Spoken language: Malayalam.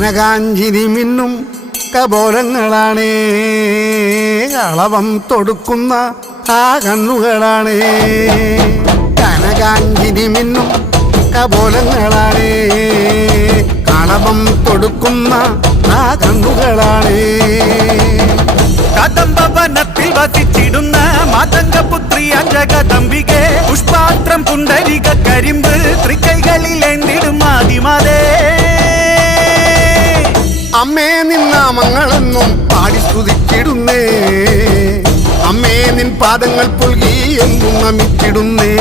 കനകാഞ്ചിരി മിന്നും കപോലങ്ങളാണേ, കളവം തൊടുക്കുന്ന ആ കണ്ണുകളാണേ. കനകാഞ്ചിരി മിന്നും കപോലങ്ങളാണേ, കളവം തൊടുക്കുന്ന ആ കണ്ണുകളാണേ. കദംബവനത്തിൽ വസിച്ചിടുന്ന മാതംഗപുത്രി അഞ്ജകദംബികെ, പുഷ്പാത്രം പുണ്ടരിക കരിമ്പ് തൃക്കൈകളിലേന്തിടും ആദിമാതേ. അമ്മേ നിന്നാമങ്ങളെന്നും പാടി സ്തുതിച്ചിടുന്നേ, അമ്മേ നിൻ പാദങ്ങൾ പുൽകി എന്നും നമിച്ചിടുന്നേ.